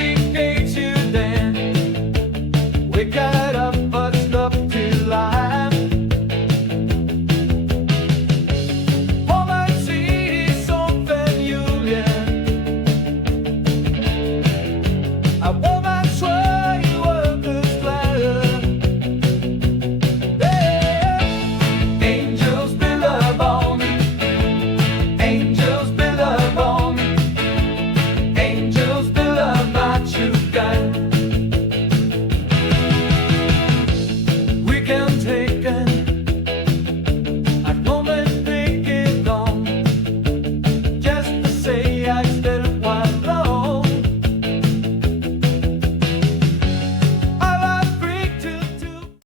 sie geht zu den. We got up but up to life. Håller sig som familjen. I